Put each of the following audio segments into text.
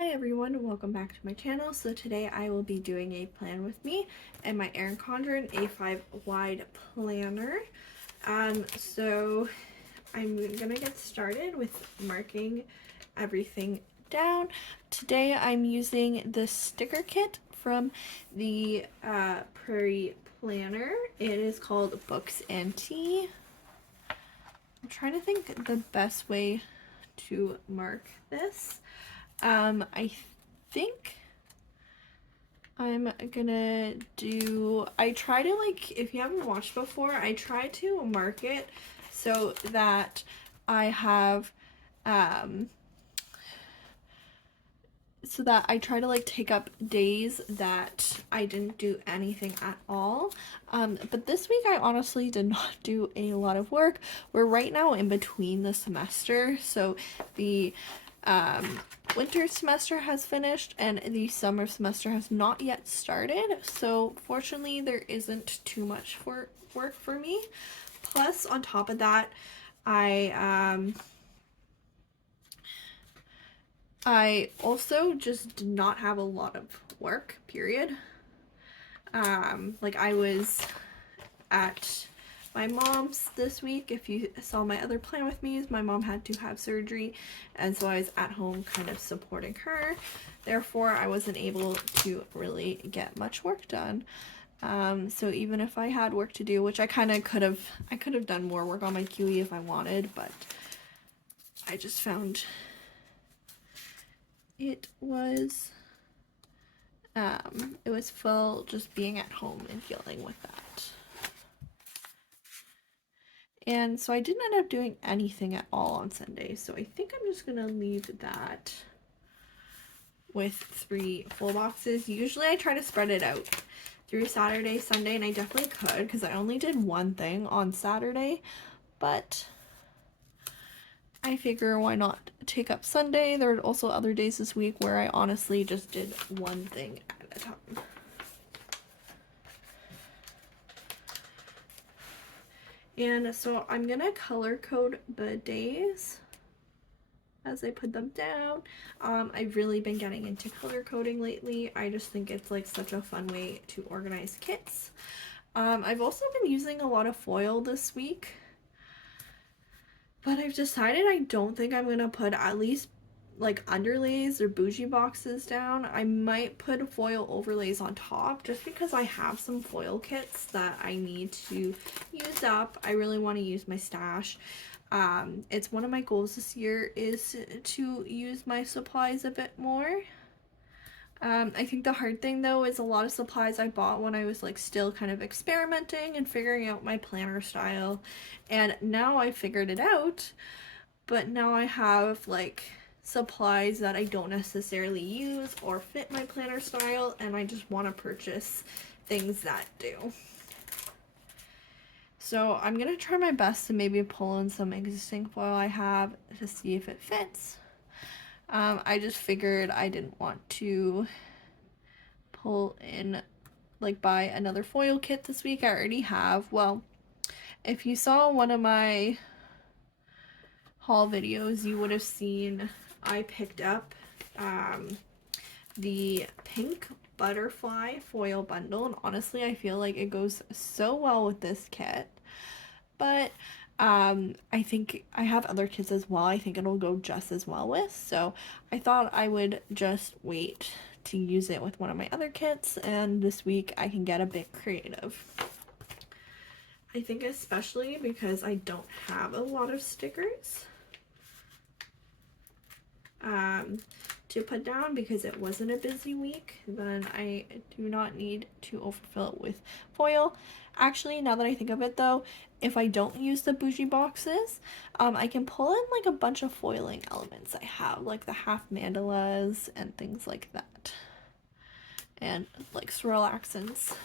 Hi everyone, welcome back to my channel. So today I will be doing a plan with me and my Erin Condren A5 wide planner. So I'm gonna get started with marking everything down. Today I'm using the sticker kit from the Prairie Planner. It is called Books and Tea. I'm trying to think the best way to mark this. I think I'm gonna do, I try to if you haven't watched before, I try to mark it so that I have, um, so that I try to take up days that I didn't do anything at all. But this week I honestly did not do a lot of work. We're right now in between the semester, so the winter semester has finished and the summer semester has not yet started, so fortunately there isn't too much work for me. Plus, on top of that, I also just did not have a lot of work, period. I was at my mom's this week. If you saw my other plan with me, my mom had to have surgery, and so I was at home kind of supporting her. Therefore, I wasn't able to really get much work done. So even if I had work to do, which I kind of could have done more work on my QE if I wanted, but I just found it was full just being at home and dealing with that. And so I didn't end up doing anything at all on Sunday, so I think I'm just gonna leave that with 3 full boxes. Usually I try to spread it out through Saturday, Sunday, and I definitely could because I only did one thing on Saturday, but I figure why not take up Sunday. There are also other days this week where I honestly just did one thing at a time. And so I'm gonna color code the days as I put them down. I've really been getting into color coding lately. I just think it's such a fun way to organize kits. I've also been using a lot of foil this week, but I've decided I don't think I'm gonna put at least underlays or bougie boxes down. I might put foil overlays on top just because I have some foil kits that I need to use up. I really want to use my stash. It's one of my goals this year is to use my supplies a bit more. I think the hard thing though is a lot of supplies I bought when I was still kind of experimenting and figuring out my planner style, and now I figured it out, but now I have supplies that I don't necessarily use or fit my planner style, and I just want to purchase things that do. So I'm gonna try my best to maybe pull in some existing foil I have to see if it fits. I just figured I didn't want to pull in buy another foil kit this week. I already have. Well, if you saw one of my haul videos, you would have seen I picked up the pink butterfly foil bundle, and honestly I feel like it goes so well with this kit. But I think I have other kits as well I think it'll go just as well with, so I thought I would just wait to use it with one of my other kits, and this week I can get a bit creative. I think especially because I don't have a lot of stickers to put down because it wasn't a busy week, then I do not need to overfill it with foil. Actually, now that I think of it though, if I don't use the bougie boxes, I can pull in a bunch of foiling elements I have, like the half mandalas and things like that, and swirl accents.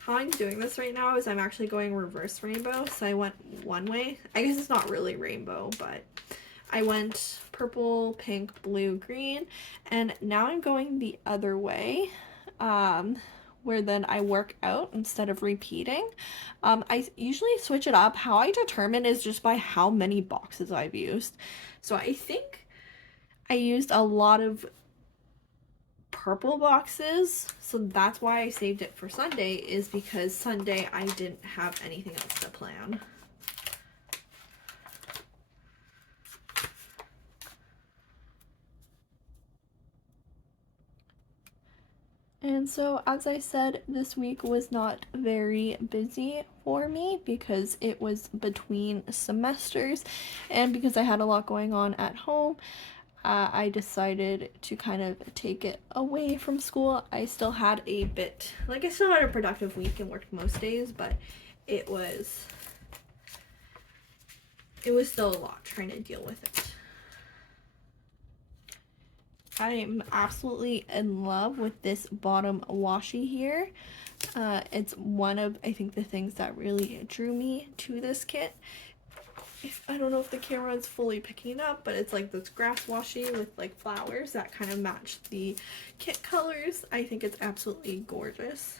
How I'm doing this right now is I'm actually going reverse rainbow, so I went one way. I guess it's not really rainbow, but I went purple, pink, blue, green, and now I'm going the other way, where then I work out instead of repeating. I usually switch it up. How I determine is just by how many boxes I've used. So I think I used a lot of purple boxes, so that's why I saved it for Sunday, is because Sunday I didn't have anything else to plan. And so, as I said, this week was not very busy for me because it was between semesters and because I had a lot going on at home. I decided to kind of take it away from school. I still had a productive week and worked most days, but it was still a lot trying to deal with it. I'm absolutely in love with this bottom washi here. It's one of, I think, the things that really drew me to this kit. I don't know if the camera is fully picking up, but it's like this grass washi with like flowers that kind of match the kit colors. I think it's absolutely gorgeous.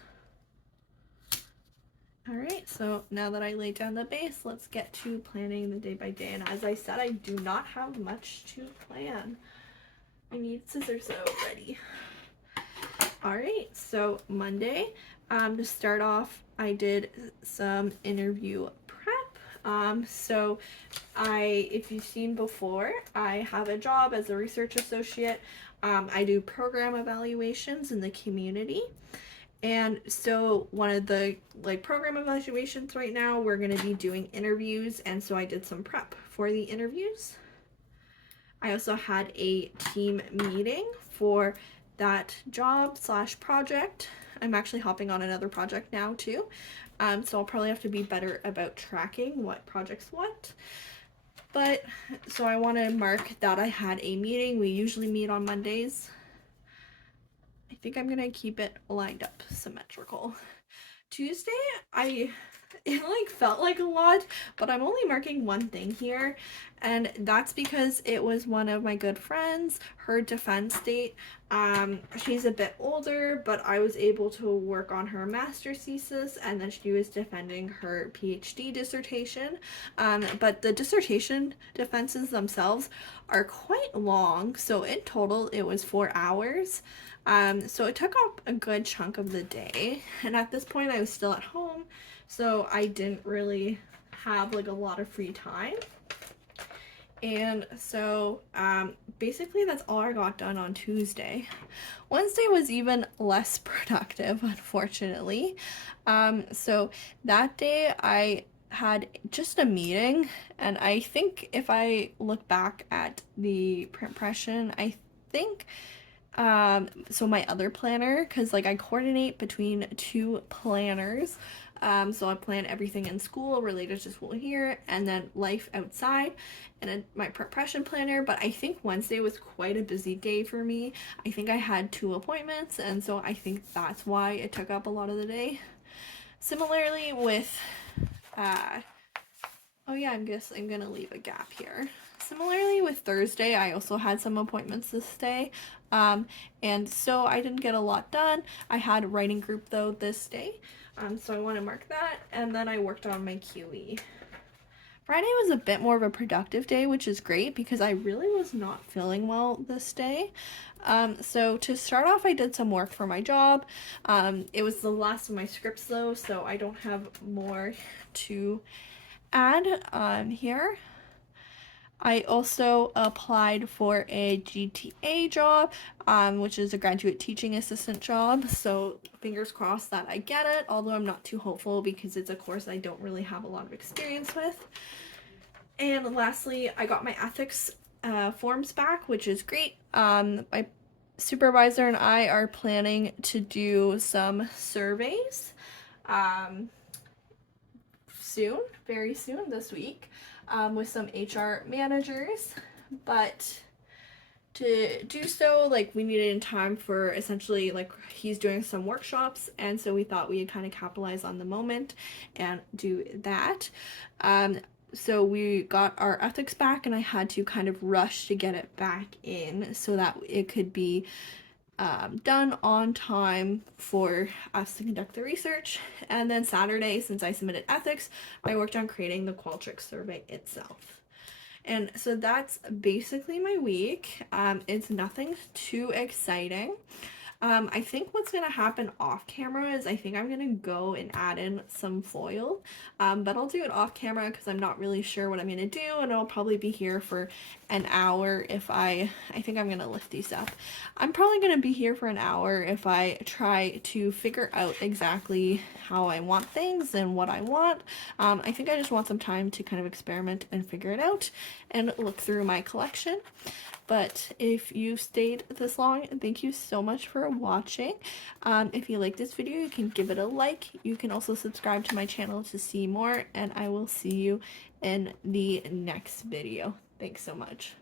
Alright, so now that I laid down the base, let's get to planning the day by day. And as I said, I do not have much to plan. I need scissors though ready. Alright, so Monday, to start off, I did some interview prep. So if you've seen before, I have a job as a research associate. I do program evaluations in the community. And so one of the program evaluations right now, we're going to be doing interviews, and so I did some prep for the interviews. I also had a team meeting for that job / project. I'm actually hopping on another project now too, so I'll probably have to be better about tracking what project's what. But so I want to mark that I had a meeting. We usually meet on Mondays. I think I'm gonna keep it lined up symmetrical. Tuesday, it felt like a lot, but I'm only marking one thing here, and that's because it was one of my good friends, her defense date. She's a bit older, but I was able to work on her master's thesis, and then she was defending her PhD dissertation. But the dissertation defenses themselves are quite long, so in total it was 4 hours. So it took up a good chunk of the day, and at this point I was still at home, so I didn't really have a lot of free time. And so basically that's all I got done on Tuesday. Wednesday was even less productive, unfortunately. So that day I had just a meeting, and I think if I look back at the print impression, I think so my other planner, because I coordinate between 2 planners, so I plan everything in school related to school here, and then life outside, and then my preparation planner. But I think Wednesday was quite a busy day for me. I think I had 2 appointments, and so I think that's why it took up a lot of the day. Similarly with oh yeah, I'm gonna leave a gap here. Similarly with Thursday, I also had some appointments this day, and so I didn't get a lot done. I had a writing group though this day, so I want to mark that, and then I worked on my QE. Friday was a bit more of a productive day, which is great because I really was not feeling well this day. So to start off, I did some work for my job. It was the last of my scripts though, so I don't have more to add here. I also applied for a GTA job, which is a graduate teaching assistant job, so fingers crossed that I get it, although I'm not too hopeful because it's a course I don't really have a lot of experience with. And lastly, I got my ethics forms back, which is great. My supervisor and I are planning to do some surveys very soon this week, with some HR managers, but to do so, we needed in time for essentially, he's doing some workshops, and so we thought we'd kind of capitalize on the moment and do that. So we got our ethics back, and I had to kind of rush to get it back in so that it could be done on time for us to conduct the research. And then Saturday, since I submitted ethics, I worked on creating the Qualtrics survey itself. And so that's basically my week. It's nothing too exciting. I think what's gonna happen off camera is I think I'm gonna go and add in some foil, but I'll do it off camera because I'm not really sure what I'm gonna do, and I'll probably be here for an hour if I think I'm gonna lift these up. I'm probably gonna be here for an hour if I try to figure out exactly how I want things and what I want. I think I just want some time to kind of experiment and figure it out and look through my collection. But if you stayed this long, thank you so much for watching. If you like this video, you can give it a like. You can also subscribe to my channel to see more, and I will see you in the next video. Thanks so much.